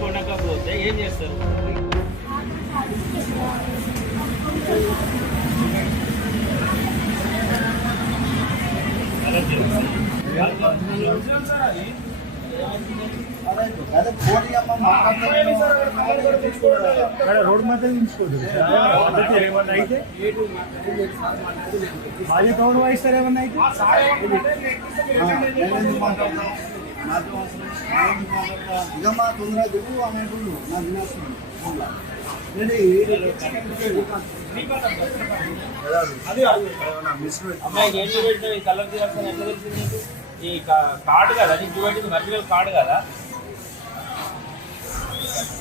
కొనకపోతే ఏం చేస్తారు? రోడ్ మధ్య తీసుకోండి ఏమన్నా అయితే మాది టౌన్ వాయిస్తారు ఏమన్నా అయితే ఇదమ్మా తొందరగా దిగు అనేటువంటి నాకు వినేస్తుంది కలర్ చేయాల్సిన ఎట్లా తెలిసింది? ఈ కార్డు కదా నీకు చూపెట్టింది, ఒరిజినల్ కార్డు కదా?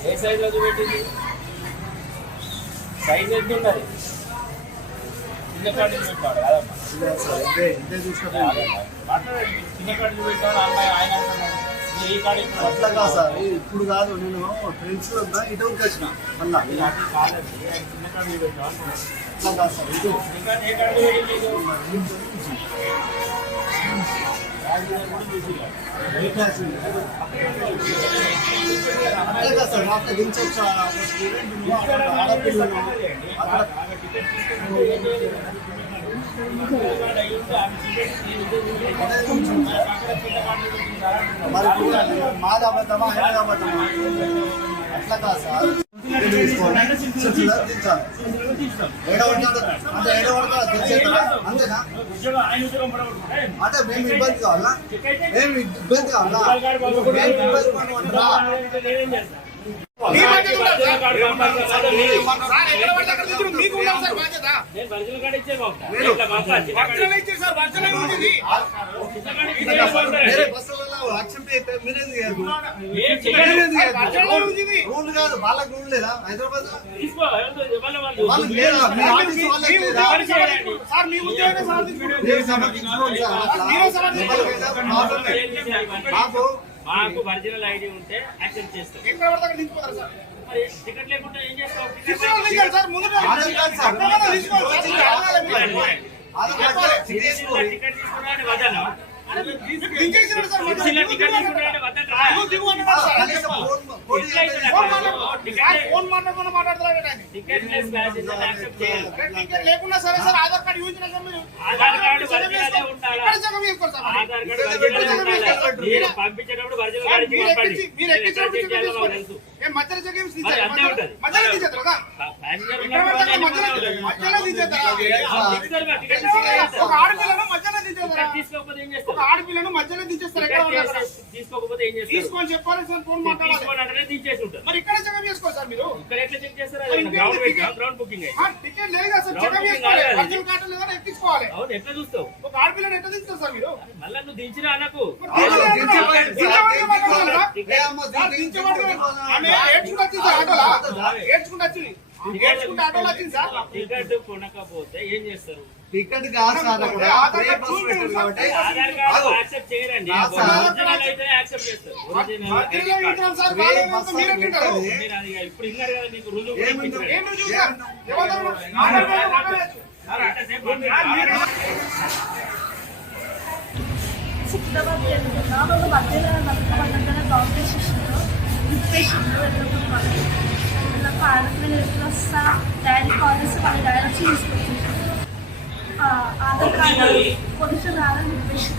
ఏ సైజ్ లో చూపెట్టింది? సైజ్ ఎంత ఉన్నది? చిన్న కార్డు చూపెట్టాడు కదమ్మా, చిన్న కార్డు చూపెట్టాడు అమ్మాయి. ఆయన ఈ కార్డు అట్లా కాదు సార్, ఇప్పుడు కాదు. నేను ఫ్రెండ్స్ ఇటువరకు వచ్చిన మళ్ళా చిన్న కార్డు చూపెట్టాడు. అట్లా కాదు సార్, ఇటు ఏ కార్డు చూపెట్టింది? సార్ నాకు దించొచ్చు ఆడపిల్లలు మరి మాది అబద్ధమా ఆయన అబద్ధమా? అట్లా కాదు సార్, అంటే ఏడవడతా తెచ్చేదా అంతేనా? అంటే మేము ఇబ్బంది కావాలా? మేము ఇబ్బంది కావాలా? రూల్ కాదు, వాళ్ళకి రూల్ లేదా హైదరాబాద్? మాకు ఒరిజినల్ ఐడి ఉంటే యాక్సెప్ట్ చేస్తాం. మరి టికెట్ లేకుండా ఏం చేస్తాం? టికెట్ తీసుకున్నాడు వదనం, టికెట్ తీసుకున్నాడు టికెట్ లెస్ ప్యాసింజర్ యాక్సెప్ట్ చేయాలి. ఆధార్ కార్డు ఒరిజినల్ ఉండాలి. ఆధార్ కార్డు ఒరిజినల్ ఉండాలి. మీరు పంపించేటప్పుడు ఒరిజినల్ కార్డు పంపండి. తెలుసు అంతే ఉంటుంది. తీసుకోకపోతే ఏం చేస్తారు? ఆడపిల్లను మధ్యలో దించేస్తారు. తీసుకోకపోతే ఏం చేస్తారు? తీసుకొని చెప్పాలి సార్, ఫోన్ మాట్లాడాలి. దించేసి ఉంటారు. మరి ఇక్కడ చెకప్ చేసుకోవాలి సార్ మీరు. ఇక్కడ ఎట్లా చెక్ చేస్తారు? గ్రౌండ్ బుకింగ్ టికెట్ లేదు కదా సార్, చెకప్ చేసుకోవాలి. ఒరిజినల్ కార్డు లేదా ఎక్కించుకోవాలి. అవును, ఎట్లా చూస్తావు? ఒక ఆడపిల్లని ఎట్లా దించుతారు సార్ మీరు? మళ్ళీ నువ్వు దించినా అనకు. టికెట్ కొనకపోతే ఏం చేస్తారు? టికెట్ కాదు సార్, ఆధార్ కార్డు యాక్సెప్ట్ చేయరండి. ఒరిజినల్ అయితే యాక్సెప్ట్ చేస్తారు. మీరు అది ఇప్పుడు ఇన్నారు కదా, మీకు రుజువు సికింద్రాబాద్ వెళ్తున్నాను. ఒక మధ్యలో నమ్మకం కాంపిటీషన్లో రిజిస్ట్రేషన్లో వెళ్తున్నాను. నాకు ఆడపిల్లలు ఎప్పుడు వస్తా డాడీ కాలేజ్ వాళ్ళ డాడీ వచ్చి తీసుకొచ్చింది. ఆధార్ కార్డు పొజిషన్ రాదని చెప్పేసి